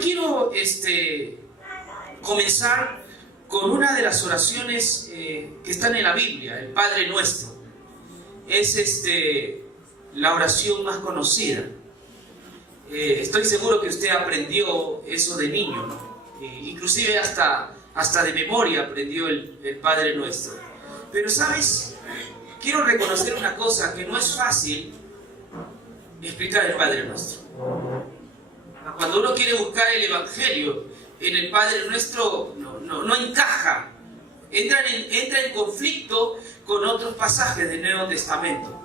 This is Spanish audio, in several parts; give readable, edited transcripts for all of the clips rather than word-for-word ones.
quiero comenzar con una de las oraciones que están en la Biblia, el Padre Nuestro. Es la oración más conocida. Estoy seguro que usted aprendió eso de niño, ¿no? Inclusive hasta de memoria aprendió el Padre Nuestro. Pero ¿sabes? Quiero reconocer una cosa, que no es fácil explicar el Padre Nuestro. Cuando uno quiere buscar el Evangelio en el Padre Nuestro, no encaja. Entra en conflicto con otros pasajes del Nuevo Testamento.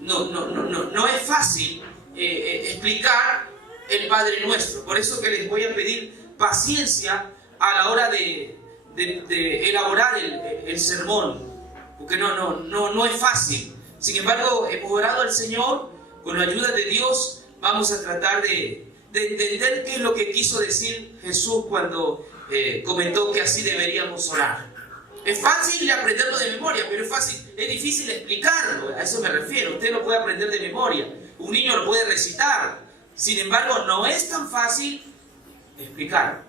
No es fácil explicar el Padre Nuestro. Por eso que les voy a pedir paciencia a la hora de elaborar el sermón, porque no es fácil. Sin embargo, hemos orado al Señor, con la ayuda de Dios vamos a tratar de entender qué es lo que quiso decir Jesús cuando comentó que así deberíamos orar. Es fácil aprenderlo de memoria, pero es difícil explicarlo. A eso me refiero. Usted lo puede aprender de memoria, un niño lo puede recitar. Sin embargo, no es tan fácil explicar.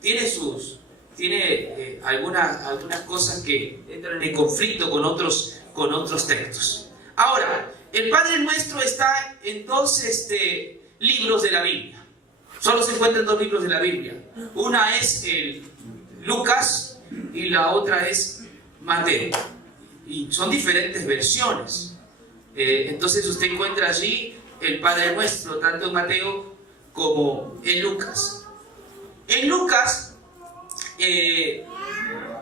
Tiene algunas cosas que entran en conflicto con otros textos. Ahora, el Padre Nuestro está en dos libros de la Biblia. Solo se encuentran dos libros de la Biblia. Una es Lucas y la otra es Mateo. Y son diferentes versiones. Entonces usted encuentra allí el Padre Nuestro, tanto en Mateo como en Lucas. En Lucas,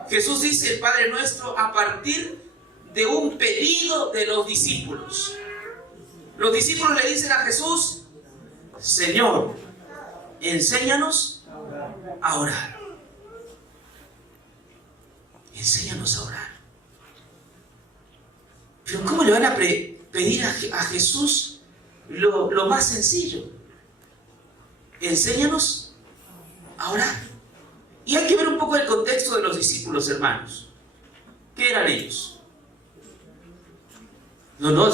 Jesús dice el Padre Nuestro a partir de un pedido de los discípulos. Los discípulos le dicen a Jesús: Señor, enséñanos a orar. Enséñanos a orar. Pero ¿cómo le van a pedir a Jesús lo más sencillo? Enséñanos a orar. Y hay que ver un poco el contexto de los discípulos, hermanos. ¿Qué eran ellos?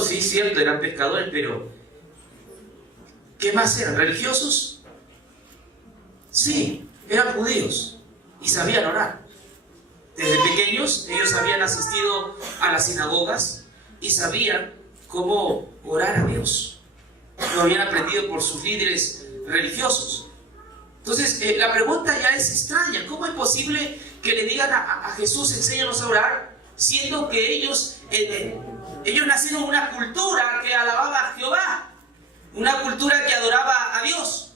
Sí, cierto, eran pescadores, pero ¿qué más eran? ¿Religiosos? Sí, eran judíos y sabían orar. Desde pequeños ellos habían asistido a las sinagogas y sabían cómo orar a Dios. Lo habían aprendido por sus líderes religiosos. Entonces, la pregunta ya es extraña. ¿Cómo es posible que le digan a Jesús, enséñanos a orar, siendo que ellos nacieron en una cultura que alababa a Jehová, una cultura que adoraba a Dios?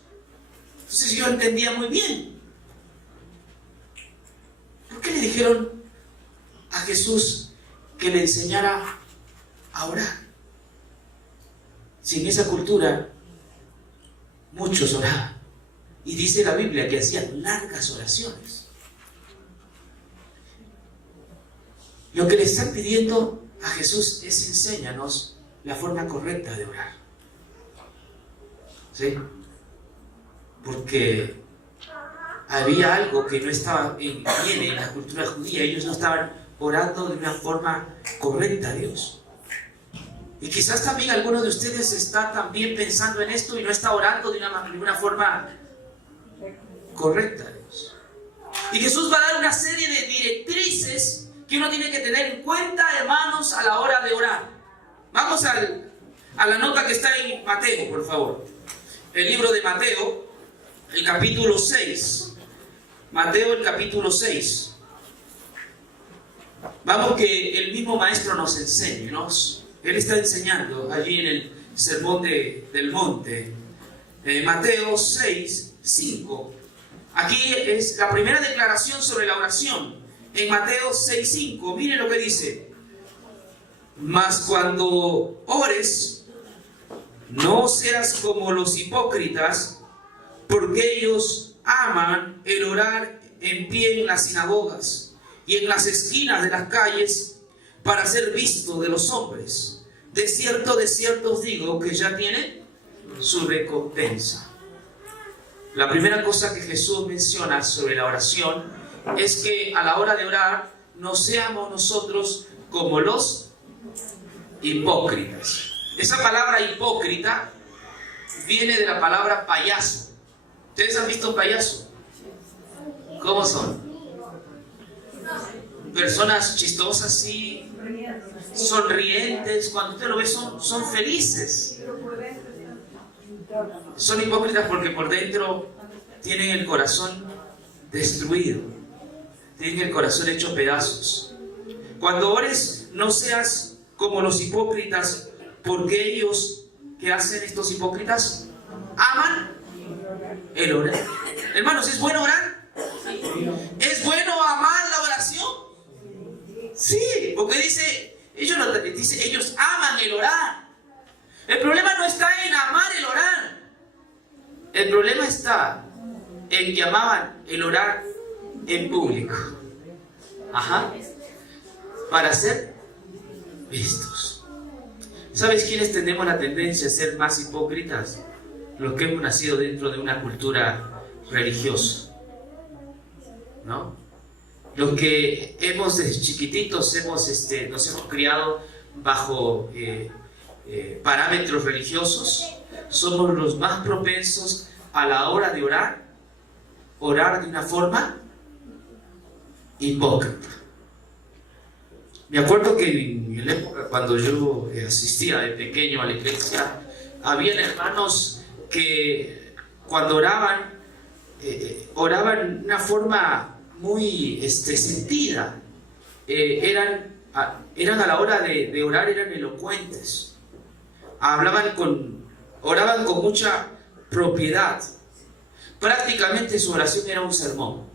Entonces yo entendía muy bien. ¿Por qué le dijeron a Jesús que le enseñara a orar? Si en esa cultura muchos oraban. Y dice la Biblia que hacían largas oraciones. Lo que le están pidiendo a Jesús es: enséñanos la forma correcta de orar. ¿Sí? Porque había algo que no estaba bien en la cultura judía. Ellos no estaban orando de una forma correcta a Dios. Y quizás también alguno de ustedes está también pensando en esto y no está orando de una forma correcta a Dios. Y Jesús va a dar una serie de directrices que uno tiene que tener en cuenta, hermanos, a la hora de orar. Vamos a la nota que está en Mateo, por favor. El libro de Mateo, el capítulo 6. Mateo, el capítulo 6. Vamos, que el mismo maestro nos enseñe, ¿no? Él está enseñando allí en el Sermón del Monte. Mateo 6, 5. Aquí es la primera declaración sobre la oración. En Mateo 6, 5, miren lo que dice: mas cuando ores, no seas como los hipócritas, porque ellos aman el orar en pie en las sinagogas y en las esquinas de las calles, para ser visto de los hombres. De cierto os digo que ya tienen su recompensa. La primera cosa que Jesús menciona sobre la oración es que a la hora de orar no seamos nosotros como los hipócritas. Esa palabra hipócrita viene de la palabra payaso. ¿Ustedes han visto un payaso? ¿Cómo son? Personas chistosas, sí, sonrientes. Cuando usted lo ve, son felices. Son hipócritas porque por dentro tienen el corazón destruido, tienen el corazón hecho pedazos. Cuando ores, no seas como los hipócritas, porque ellos, ¿qué hacen estos hipócritas? Aman el orar. Hermanos, ¿es bueno orar? ¿Es bueno amar la oración? Sí, porque dice, ellos aman el orar. El problema no está en amar el orar. El problema está en que amaban el orar en público. Ajá. Para ser vistos. ¿Sabes quiénes tenemos la tendencia a ser más hipócritas? Los que hemos nacido dentro de una cultura religiosa, ¿no? Los que desde chiquititos nos hemos criado bajo parámetros religiosos, somos los más propensos a la hora de orar de una forma hipócrita. Me acuerdo que en la época cuando yo asistía de pequeño a la iglesia, había hermanos que cuando oraban de una forma muy sentida. Eran a la hora de orar, eran elocuentes. Oraban con mucha propiedad. Prácticamente su oración era un sermón.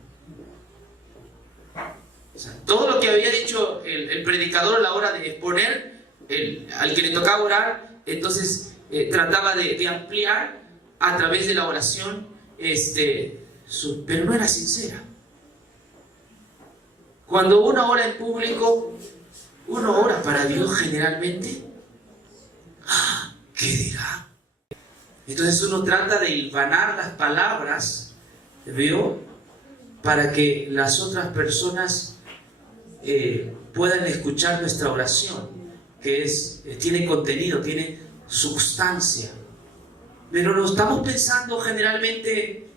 O sea, todo lo que había dicho el predicador a la hora de exponer, al que le tocaba orar, entonces trataba de ampliar a través de la oración, pero no era sincera. Cuando uno ora en público, uno ora para Dios generalmente. ¿Qué dirá? Entonces uno trata de hilvanar las palabras, ¿vio? Para que las otras personas puedan escuchar nuestra oración, que tiene contenido, tiene sustancia. Pero no estamos pensando generalmente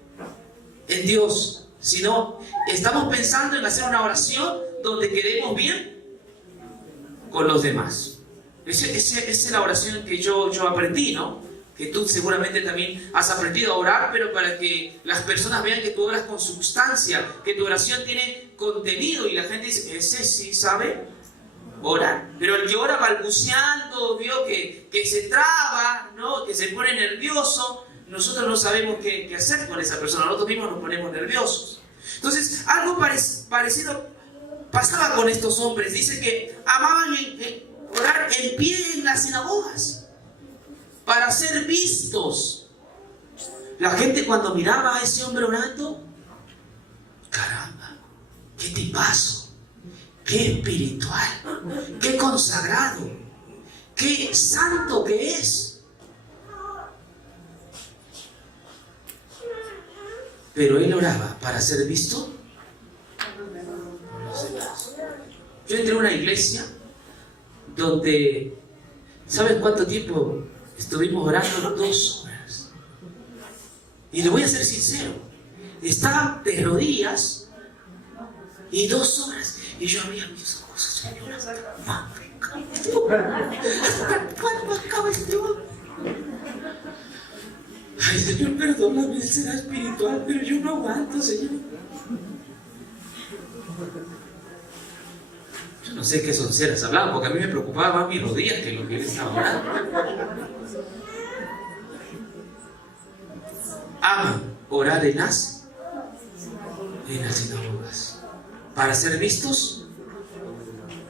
en Dios, sino estamos pensando en hacer una oración donde quedemos bien con los demás. Esa es la oración que yo aprendí, ¿no? Que tú seguramente también has aprendido a orar, pero para que las personas vean que tú oras con sustancia, que tu oración tiene contenido, y la gente dice, ese sí sabe orar. Pero el que ora balbuceando, vio que se traba, ¿no? Que se pone nervioso, nosotros no sabemos qué hacer con esa persona, nosotros mismos nos ponemos nerviosos. Entonces, algo parecido pasaba con estos hombres. Dice que amaban orar en pie en las sinagogas para ser vistos. La gente cuando miraba a ese hombre orando, caramba, qué tipazo, qué espiritual, qué consagrado, qué santo que es. Pero él oraba para ser visto por los demás. Yo entré a una iglesia donde, ¿sabes cuánto tiempo estuvimos orando? 2 horas. Y le voy a ser sincero, estaba de rodillas y 2 horas. Y yo abría mis ojos, Señor, ¿cuándo acaba este hombre? Ay, Señor, perdóname, él será espiritual, pero yo no aguanto, Señor. Yo no sé qué sonceras hablaban, porque a mí me preocupaba más mis rodillas que lo que él estaba hablando. Aman orar en las sinagogas para ser vistos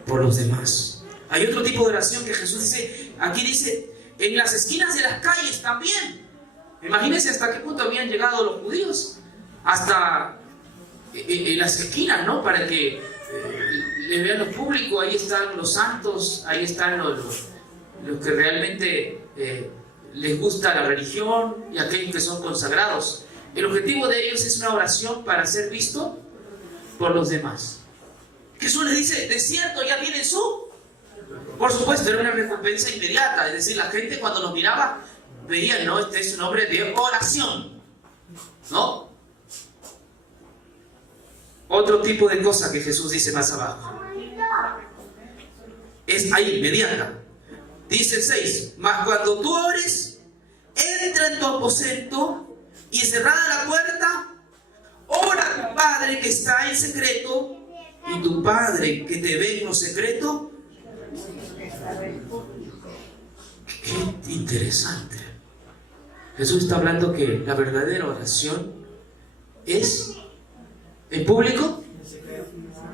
por los demás. Hay otro tipo de oración que Jesús dice, aquí dice, en las esquinas de las calles también. Imagínense hasta qué punto habían llegado los judíos, hasta en las esquinas, ¿no? Para que les vean lo público. Ahí están los santos, ahí están los que realmente les gusta la religión y aquellos que son consagrados. El objetivo de ellos es una oración para ser visto por los demás. Jesús les dice, de cierto ya tienen su... Por supuesto, era una recompensa inmediata. Es decir, la gente cuando los miraba veían, ¿no? Este es un hombre de oración. ¿no? Otro tipo de cosa que Jesús dice más abajo. Es ahí, inmediata. Dice el 6, mas cuando tú ores, entra en tu aposento y cerrada la puerta, ora a tu Padre que está en secreto, y tu Padre que te ve en lo secreto. Qué interesante. Jesús está hablando que la verdadera oración es en público,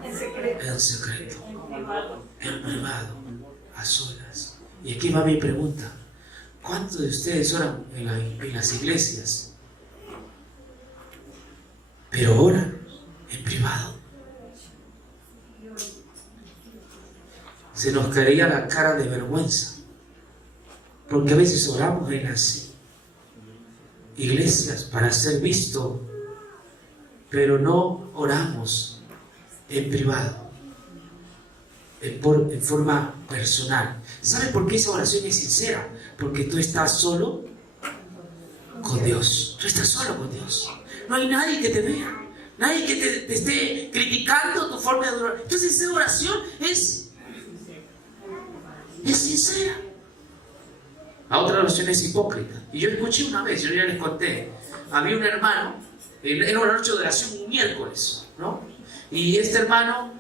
en secreto, en privado, a solas. Y aquí va mi pregunta: ¿cuántos de ustedes oran en las iglesias, pero oran en privado? Se nos caería la cara de vergüenza, porque a veces oramos en las iglesias para ser visto, pero no oramos en privado, en forma personal. ¿Sabe por qué esa oración es sincera? Porque tú estás solo con Dios. Tú estás solo con Dios. No hay nadie que te vea, nadie que te esté criticando tu forma de orar. Entonces esa oración es sincera. La otra oración es hipócrita. Y yo escuché una vez, yo ya les conté, había un hermano, era una noche de oración un miércoles, ¿no? Y este hermano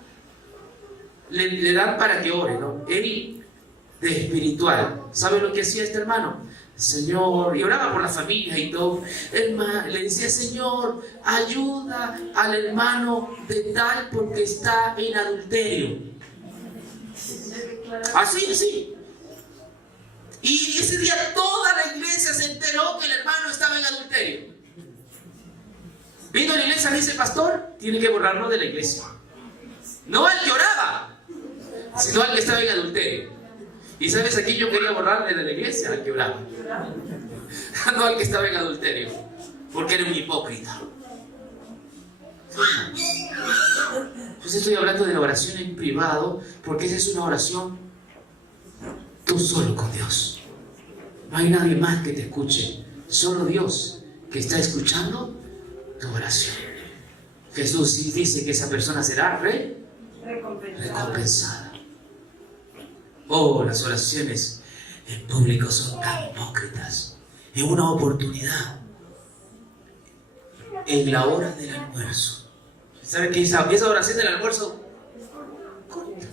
le dan para que ore, ¿no? Él de espiritual. ¿Sabe lo que hacía este hermano? Señor, y oraba por la familia y todo. Le decía: Señor, ayuda al hermano de tal porque está en adulterio. Así, sí. Y ese día toda la iglesia se enteró que el hermano estaba en adulterio. Vino a la iglesia y le dice: pastor, tiene que borrarlo de la iglesia. No al que oraba, sino al que estaba en adulterio. Y sabes, aquí yo quería borrarle de la iglesia al que oraba, no al que estaba en adulterio, porque era un hipócrita. Pues estoy hablando de la oración en privado, porque esa es una oración tú solo con Dios. No hay nadie más que te escuche, solo Dios que está escuchando tu oración. Jesús dice que esa persona será recompensada. Oh, las oraciones en público son tan hipócritas. En una oportunidad, en la hora del almuerzo, ¿sabe qué? Esa oración del almuerzo corta.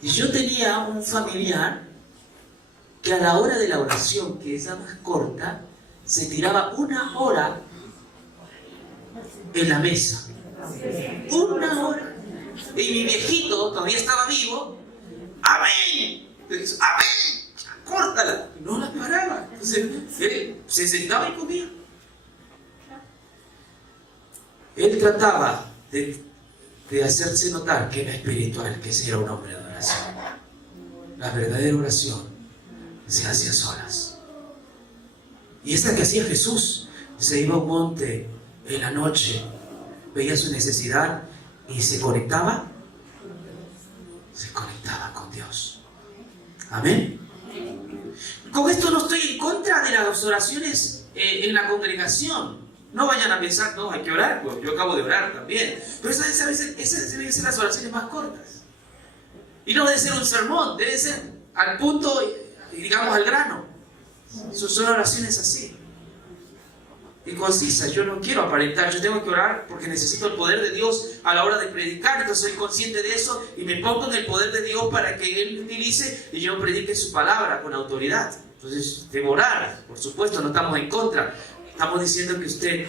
Y yo tenía un familiar que a la hora de la oración, que es la más corta, se tiraba 1 hora en la mesa. 1 hora. Y mi viejito todavía estaba vivo. ¡Amén! ¡Amén! ¡Córtala! No la paraba. Entonces, él se sentaba y comía. Él trataba de hacerse notar que era espiritual, que ese era un hombre de oración. La verdadera oración se hace a solas. Y esta que hacía Jesús: se iba a un monte en la noche, veía su necesidad y se conectaba con Dios. Amén. Con esto no estoy en contra de las oraciones en la congregación. No vayan a pensar: no, hay que orar, pues yo acabo de orar también. Pero esas deben ser las oraciones más cortas. Y no debe ser un sermón, debe ser al punto, digamos, al grano. Son oraciones así y concisas. Yo no quiero aparentar, yo tengo que orar porque necesito el poder de Dios a la hora de predicar. Entonces soy consciente de eso y me pongo en el poder de Dios para que Él me utilice y yo predique su palabra con autoridad. Entonces debo orar, por supuesto, no estamos en contra. Estamos diciendo que usted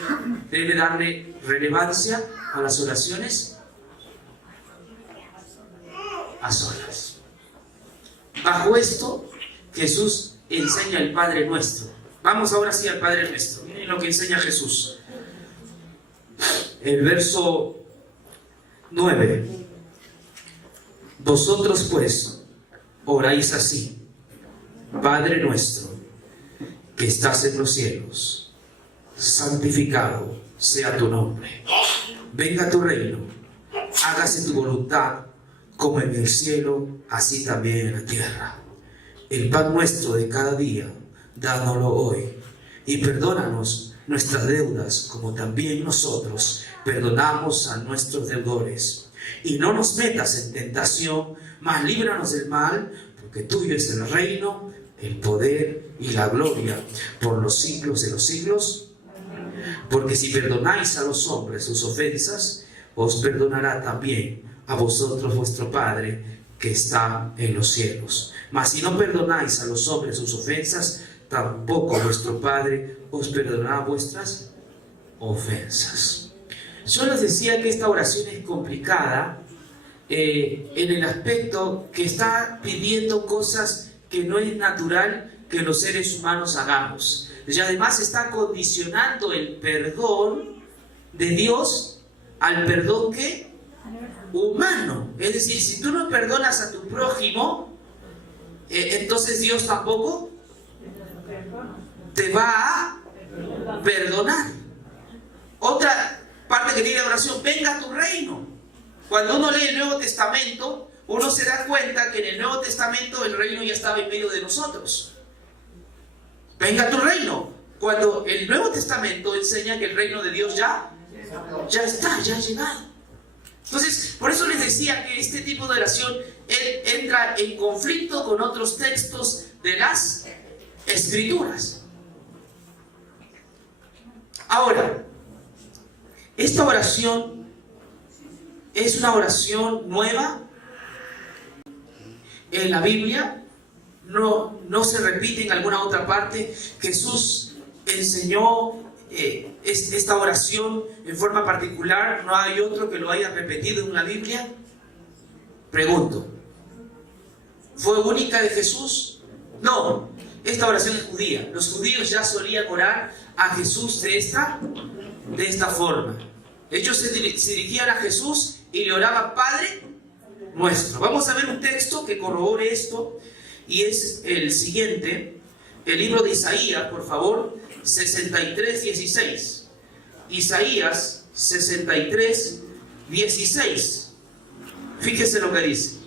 debe darle relevancia a las oraciones a solas. Bajo esto, Jesús enseña el Padre Nuestro. Vamos ahora sí al Padre Nuestro. Miren lo que enseña Jesús. El verso 9. Vosotros pues oráis así: Padre nuestro, que estás en los cielos, santificado sea tu nombre. Venga tu reino. Hágase tu voluntad, como en el cielo, así también en la tierra. El pan nuestro de cada día, dánoslo hoy, y perdónanos nuestras deudas, como también nosotros perdonamos a nuestros deudores. Y no nos metas en tentación, mas líbranos del mal, porque tuyo es el reino, el poder y la gloria por los siglos de los siglos. Porque si perdonáis a los hombres sus ofensas, os perdonará también a vosotros vuestro Padre que está en los cielos. Mas si no perdonáis a los hombres sus ofensas, tampoco vuestro Padre os perdonará vuestras ofensas. Yo les decía que esta oración es complicada en el aspecto que está pidiendo cosas que no es natural que los seres humanos hagamos. Y además está condicionando el perdón de Dios al perdón ¿qué? Humano. Es decir, si tú no perdonas a tu prójimo, entonces Dios tampoco te va a perdonar. Otra parte que tiene la oración: venga a tu reino. Cuando uno lee el Nuevo Testamento, uno se da cuenta que en el Nuevo Testamento el reino ya estaba en medio de nosotros. Venga a tu reino. Cuando el Nuevo Testamento enseña que el reino de Dios ya está, ya ha llegado. Entonces, por eso les decía que este tipo de oración entra en conflicto con otros textos de las Escrituras. Ahora, esta oración es una oración nueva en la Biblia. No se repite en alguna otra parte. Jesús enseñó esta oración en forma particular. No hay otro que lo haya repetido en la Biblia. Pregunto, ¿fue única de Jesús? No, esta oración es judía. Los judíos ya solían orar a Jesús de esta forma. Ellos se dirigían a Jesús y le oraban: Padre nuestro. Vamos a ver un texto que corrobore esto, y es el siguiente, el libro de Isaías, por favor, 63:16. Isaías 63:16. Fíjese lo que dice.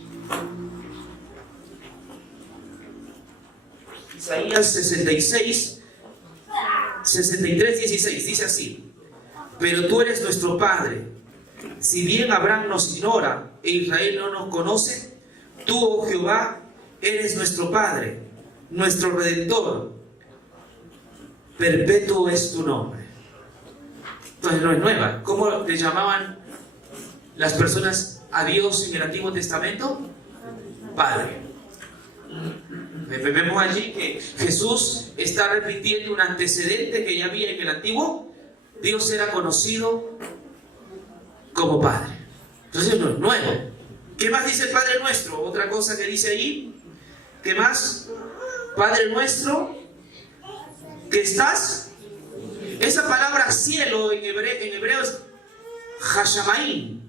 Isaías 63:16 dice así: pero tú eres nuestro Padre. Si bien Abraham nos ignora e Israel no nos conoce, tú, oh Jehová, eres nuestro Padre, nuestro Redentor. Perpetuo es tu nombre. Entonces no es nueva. ¿Cómo le llamaban las personas a Dios en el Antiguo Testamento? Padre. Vemos allí que Jesús está repitiendo un antecedente que ya había en el Antiguo. Dios era conocido como Padre. Entonces no es nuevo. ¿Qué más dice el Padre Nuestro? Otra cosa que dice ahí. ¿Qué más? Padre Nuestro, que estás. Esa palabra cielo en hebreo es Hashamaim,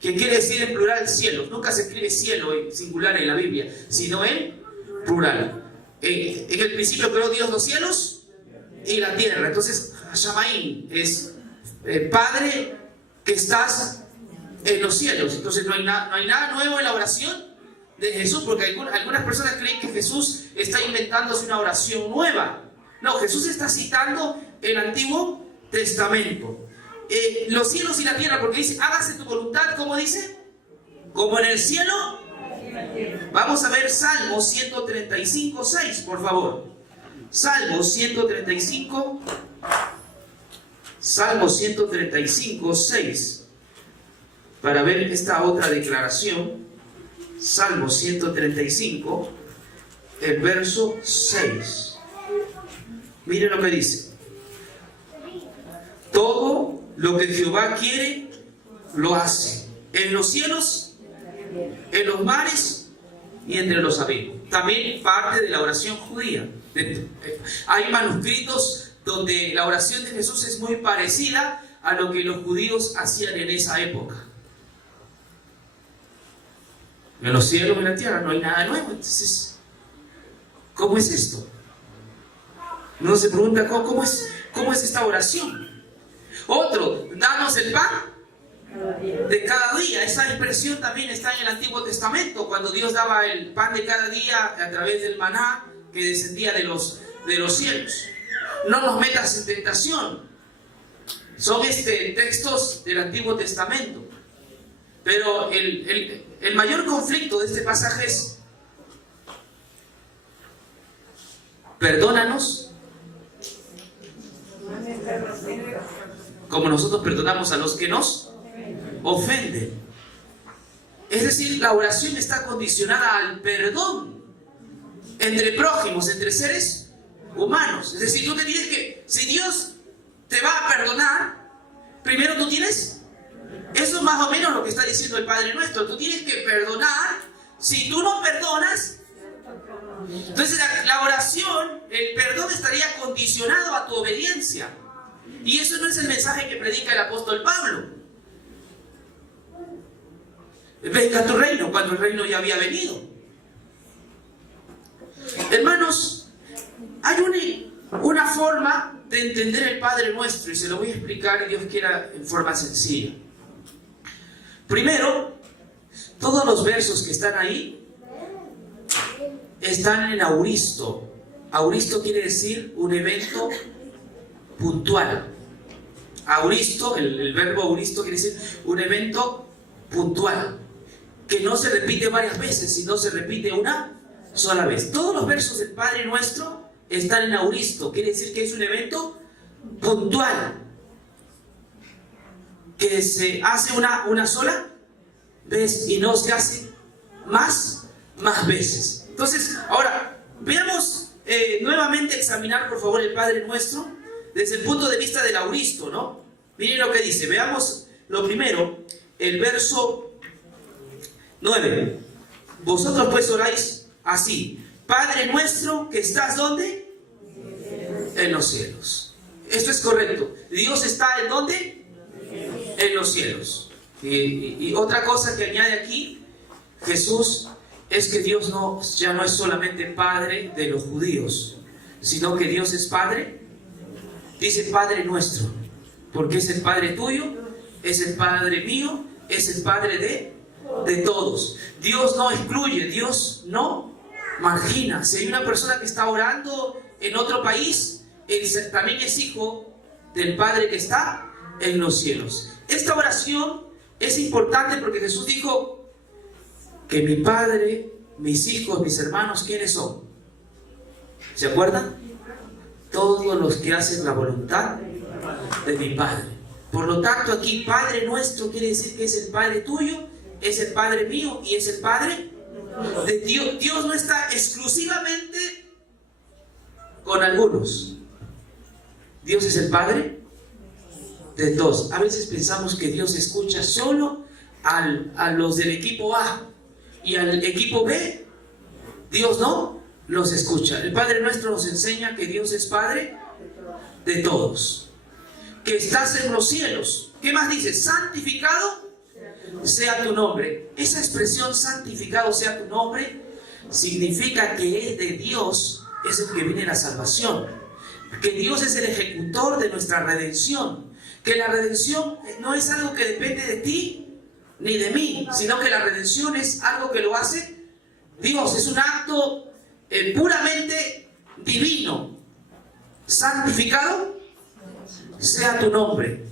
que quiere decir en plural cielo. Nunca se escribe cielo en singular en la Biblia, sino en plural. En el principio creó Dios los cielos y la tierra. Entonces Hashamaim es Padre que estás en los cielos. Entonces no hay nada nuevo en la oración de Jesús, porque algunas personas creen que Jesús está inventándose una oración nueva. No, Jesús está citando el Antiguo Testamento. Los cielos y la tierra, porque dice: hágase tu voluntad, ¿cómo dice? Como en el cielo. Vamos a ver Salmo 135:6, por favor. Salmo 135:6, para ver esta otra declaración. Salmo 135, el verso 6. Miren lo que dice: todo lo que Jehová quiere, lo hace, en los cielos, en los mares y entre los abismos. También parte de la oración judía. Hay manuscritos donde la oración de Jesús es muy parecida a lo que los judíos hacían en esa época. En los cielos y en la tierra no hay nada nuevo. Entonces, ¿cómo es esto? Uno se pregunta: ¿cómo es esta oración? Otro: danos el pan de cada día. Esa expresión también está en el Antiguo Testamento, cuando Dios daba el pan de cada día a través del maná que descendía de los cielos. no nos metas en tentación. Son textos del Antiguo Testamento. Pero el mayor conflicto de este pasaje es: perdónanos como nosotros perdonamos a los que nos ofenden. Es decir, la oración está condicionada al perdón entre prójimos, entre seres humanos. Es decir, tú te tienes que, si Dios te va a perdonar, primero tú tienes, eso es más o menos lo que está diciendo el Padre Nuestro, tú tienes que perdonar. Si tú no perdonas, entonces la oración, el perdón estaría condicionado a tu obediencia. Y eso no es el mensaje que predica el apóstol Pablo. Venga tu reino, cuando el reino ya había venido. Hermanos, hay una forma de entender el Padre Nuestro, y se lo voy a explicar, Dios quiera, en forma sencilla. Primero, todos los versos que están ahí están en auristo. Auristo quiere decir un evento puntual. Auristo, el verbo auristo quiere decir un evento puntual, que no se repite varias veces, sino se repite una sola vez. Todos los versos del Padre Nuestro están en auristo, quiere decir que es un evento puntual, que se hace una sola vez y no se hace más veces. Entonces, ahora, veamos nuevamente examinar, por favor, el Padre Nuestro desde el punto de vista del auristo, ¿no? Miren lo que dice. Veamos lo primero, el verso 9. Vosotros pues oráis así: Padre nuestro que estás, ¿dónde? En los cielos. Esto es correcto. Dios está ¿en dónde? En los cielos. Y otra cosa que añade aquí Jesús es que Dios ya no es solamente Padre de los judíos, sino que Dios es Padre. Dice Padre nuestro, porque es el Padre tuyo, es el Padre mío, es el Padre de todos. Dios no excluye, Dios no margina. Si hay una persona que está orando en otro país, él también es hijo del Padre que está en los cielos. Esta oración es importante porque Jesús dijo que mi Padre, mis hijos, mis hermanos, ¿quiénes son? ¿Se acuerdan? Todos los que hacen la voluntad de mi Padre. Por lo tanto, aquí Padre nuestro quiere decir que es el Padre tuyo, es el Padre mío y es el Padre de Dios. Dios no está exclusivamente con algunos. Dios es el Padre de todos. A veces pensamos que Dios escucha solo a los del equipo A y al equipo B. Dios no los escucha. El Padre Nuestro nos enseña que Dios es Padre de todos, que estás en los cielos. ¿Qué más dice? Santificado sea tu nombre. Esa expresión, santificado sea tu nombre, significa que es de Dios, es el que viene la salvación, que Dios es el ejecutor de nuestra redención, que la redención no es algo que depende de ti ni de mí, sino que la redención es algo que lo hace Dios, es un acto puramente divino. Santificado sea tu nombre.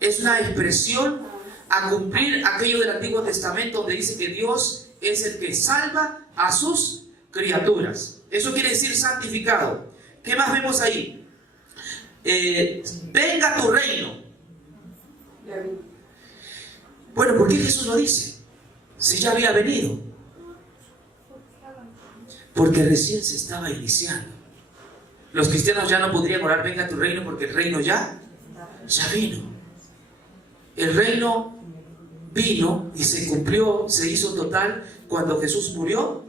Es una expresión a cumplir aquello del Antiguo Testamento donde dice que Dios es el que salva a sus criaturas. Eso quiere decir santificado. ¿Qué más vemos ahí? Venga tu reino. Bueno, ¿por qué Jesús lo dice? Si ya había venido. Porque recién se estaba iniciando. Los cristianos ya no podrían orar venga tu reino porque el reino ya vino. El reino vino y se cumplió, se hizo total cuando Jesús murió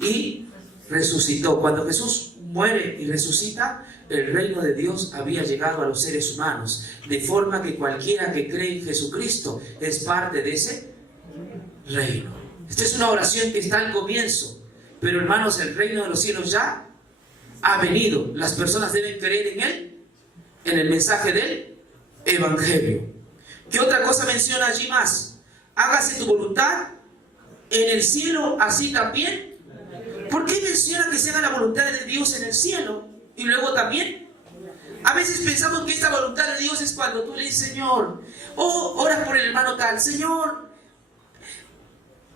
y resucitó. Cuando Jesús muere y resucita, el reino de Dios había llegado a los seres humanos, de forma que cualquiera que cree en Jesucristo es parte de ese reino. Esta es una oración que está al comienzo. Pero hermanos, el reino de los cielos ya ha venido. Las personas deben creer en él, en el mensaje del Evangelio. ¿Qué otra cosa menciona allí más? Hágase tu voluntad en el cielo, así también. ¿Por qué menciona que se haga la voluntad de Dios en el cielo y luego también veces pensamos que esta voluntad de Dios es cuando tú le dices, Señor, oras por el hermano tal, Señor,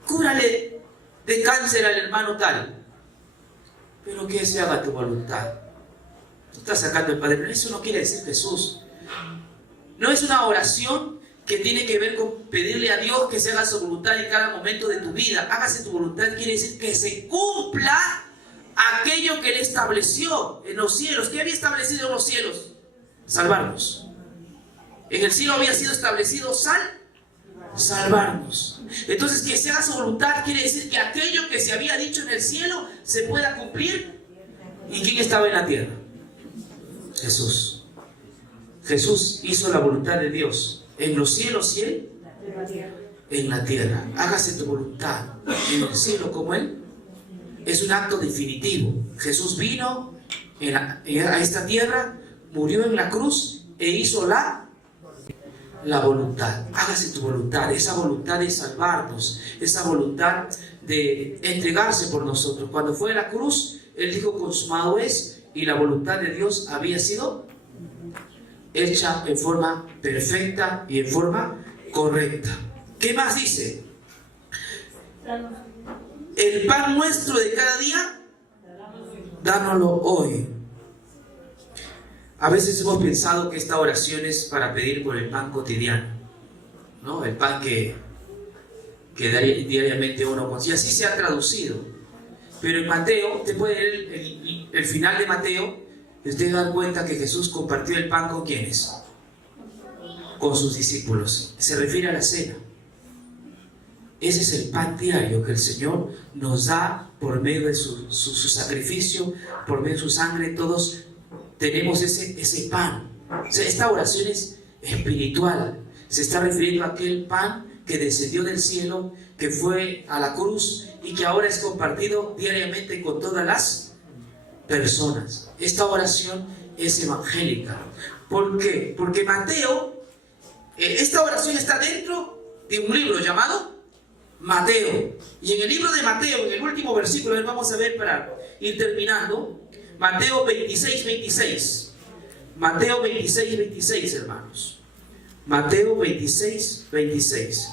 cúrale de cáncer al hermano tal. Pero que se haga tu voluntad. Tú estás sacando el Padre, pero eso no quiere decir Jesús. No es una oración que tiene que ver con pedirle a Dios que se haga su voluntad en cada momento de tu vida. Hágase tu voluntad quiere decir que se cumpla aquello que Él estableció en los cielos. ¿Qué había establecido en los cielos? Salvarnos. En el cielo había sido establecido salvarnos. Entonces, que se haga su voluntad quiere decir que aquello que se había dicho en el cielo se pueda cumplir. ¿Y quién estaba en la tierra? Jesús. Jesús hizo la voluntad de Dios en los cielos y Él en la tierra. Hágase tu voluntad en el cielo como Él. Es un acto definitivo. Jesús vino a esta tierra, murió en la cruz e hizo la voluntad. Hágase tu voluntad, esa voluntad de salvarnos, esa voluntad de entregarse por nosotros. Cuando fue a la cruz, Él dijo consumado es, y la voluntad de Dios había sido hecha en forma perfecta y en forma correcta. ¿Qué más dice? El pan nuestro de cada día, dánoslo hoy. A veces hemos pensado que esta oración es para pedir por el pan cotidiano, ¿no? El pan que diariamente uno consigue. Así se ha traducido. Pero en Mateo, usted puede leer el final de Mateo, y usted da cuenta que Jesús compartió el pan ¿con quiénes? Con sus discípulos. Se refiere a la cena. Ese es el pan diario que el Señor nos da por medio de su sacrificio, por medio de su sangre. Todos tenemos ese pan. O sea, esta oración es espiritual. Se está refiriendo a aquel pan que descendió del cielo, que fue a la cruz y que ahora es compartido diariamente con todas las personas. Esta oración es evangélica. ¿Por qué? Porque Mateo, esta oración está dentro de un libro llamado Mateo. Y en el libro de Mateo, en el último versículo, vamos a ver para ir terminando, Mateo 26, 26. Mateo 26, 26, hermanos. Mateo 26, 26.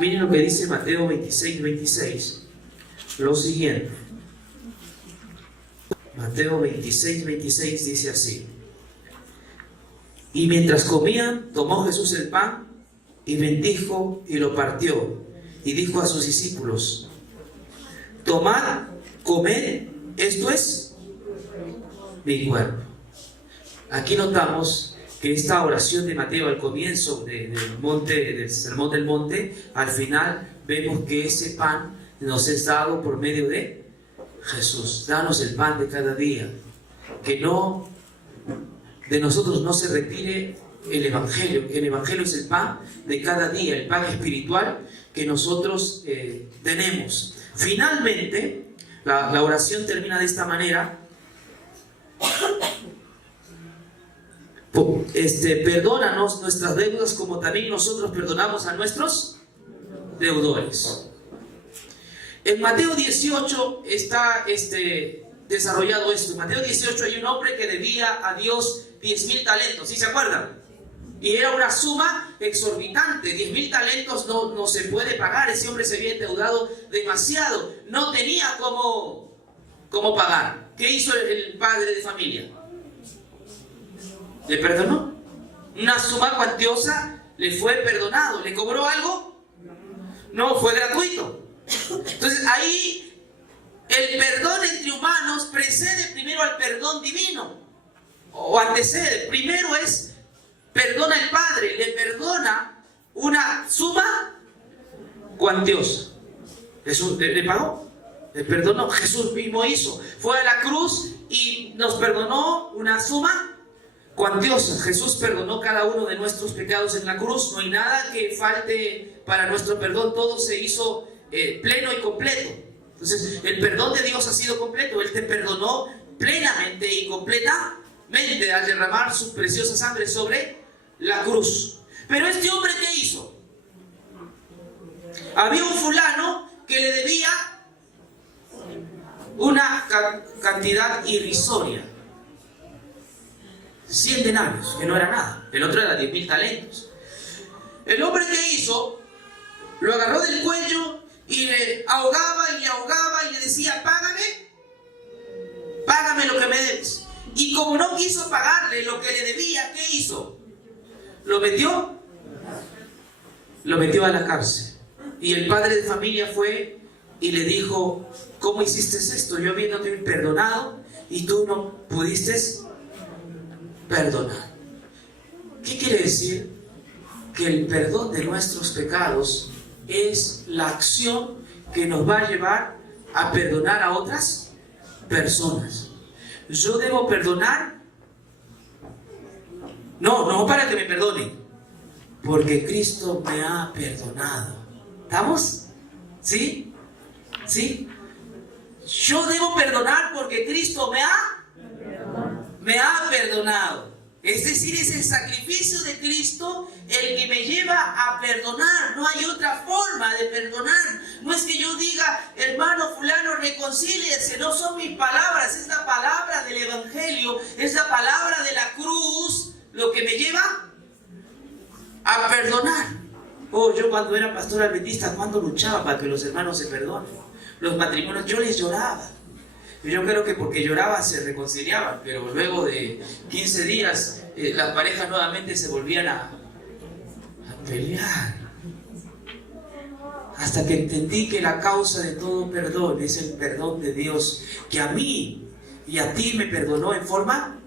Miren lo que dice Mateo 26, 26. Lo siguiente. Mateo 26, 26 dice así. Y mientras comían, tomó Jesús el pan y bendijo y lo partió. Y dijo a sus discípulos: tomad, comed, esto es mi cuerpo. Aquí notamos que esta oración de Mateo al comienzo del Sermón del Monte, al final vemos que ese pan nos es dado por medio de Jesús. Danos el pan de cada día. Que no de nosotros no se retire el Evangelio, que el Evangelio es el pan de cada día, el pan espiritual que nosotros tenemos. Finalmente, la oración termina de esta manera. Perdónanos nuestras deudas como también nosotros perdonamos a nuestros deudores. En Mateo 18 está desarrollado esto. En Mateo 18 hay un hombre que debía a Dios 10,000 talentos, ¿sí se acuerdan? Y era una suma exorbitante. 10,000 talentos no se puede pagar. Ese hombre se había endeudado demasiado. No tenía cómo pagar. ¿Qué hizo el padre de familia? ¿Le perdonó? Una suma cuantiosa le fue perdonado. ¿Le cobró algo? No, fue gratuito. Entonces ahí el perdón entre humanos precede primero al perdón divino. O antecede. Primero es perdona el Padre, le perdona una suma cuantiosa. Jesús le pagó, le perdonó. Jesús mismo hizo. Fue a la cruz y nos perdonó una suma cuantiosa. Jesús perdonó cada uno de nuestros pecados en la cruz. No hay nada que falte para nuestro perdón. Todo se hizo pleno y completo. Entonces, el perdón de Dios ha sido completo. Él te perdonó plenamente y completamente al derramar su preciosa sangre sobre la cruz. Pero este hombre, ¿qué hizo? Había un fulano que le debía una cantidad irrisoria. 100 denarios, que no era nada. El otro era 10.000 talentos. El hombre que hizo, lo agarró del cuello y le ahogaba y le decía, págame lo que me debes. Y como no quiso pagarle lo que le debía, ¿qué hizo? Lo metió a la cárcel. Y el padre de familia fue y le dijo, ¿cómo hiciste esto? Yo habiéndote perdonado y tú no pudiste perdonar. ¿Qué quiere decir? Que el perdón de nuestros pecados es la acción que nos va a llevar a perdonar a otras personas. Yo debo perdonar, no para que me perdonen, porque Cristo me ha perdonado. ¿Estamos? ¿Sí? ¿Sí? Yo debo perdonar porque Cristo me ha perdonado. Es decir, es el sacrificio de Cristo el que me lleva a perdonar. No hay otra forma de perdonar. No es que yo diga, hermano fulano, reconcíliese. No son mis palabras, es la palabra del Evangelio, es la palabra de la cruz lo que me lleva a perdonar. Yo cuando era pastor adventista, cuando luchaba para que los hermanos se perdonen. Los matrimonios, yo les lloraba. Yo creo que porque lloraban se reconciliaban, pero luego de 15 días las parejas nuevamente se volvían a pelear. Hasta que entendí que la causa de todo perdón es el perdón de Dios, que a mí y a ti me perdonó en forma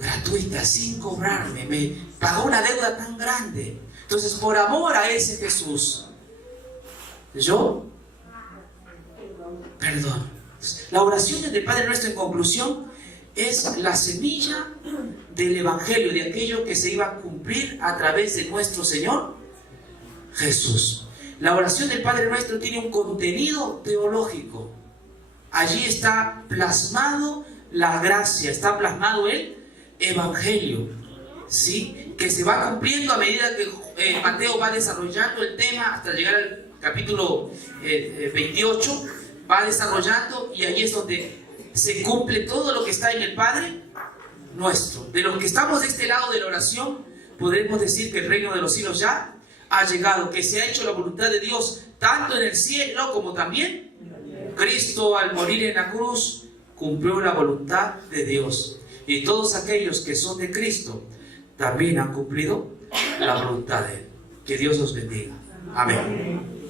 gratuita, sin cobrarme, me pagó una deuda tan grande. Entonces, por amor a ese Jesús, yo perdono. La oración del Padre Nuestro, en conclusión, es la semilla del Evangelio, de aquello que se iba a cumplir a través de nuestro Señor Jesús. La oración del Padre Nuestro tiene un contenido teológico. Allí está plasmado la gracia, está plasmado el Evangelio, ¿sí? Que se va cumpliendo a medida que Mateo va desarrollando el tema hasta llegar al capítulo 28. Va desarrollando y ahí es donde se cumple todo lo que está en el Padre Nuestro. De los que estamos de este lado de la oración, podemos decir que el reino de los cielos ya ha llegado, que se ha hecho la voluntad de Dios tanto en el cielo como también Cristo, al morir en la cruz, cumplió la voluntad de Dios, y todos aquellos que son de Cristo también han cumplido la voluntad de Él. Que Dios los bendiga. Amén.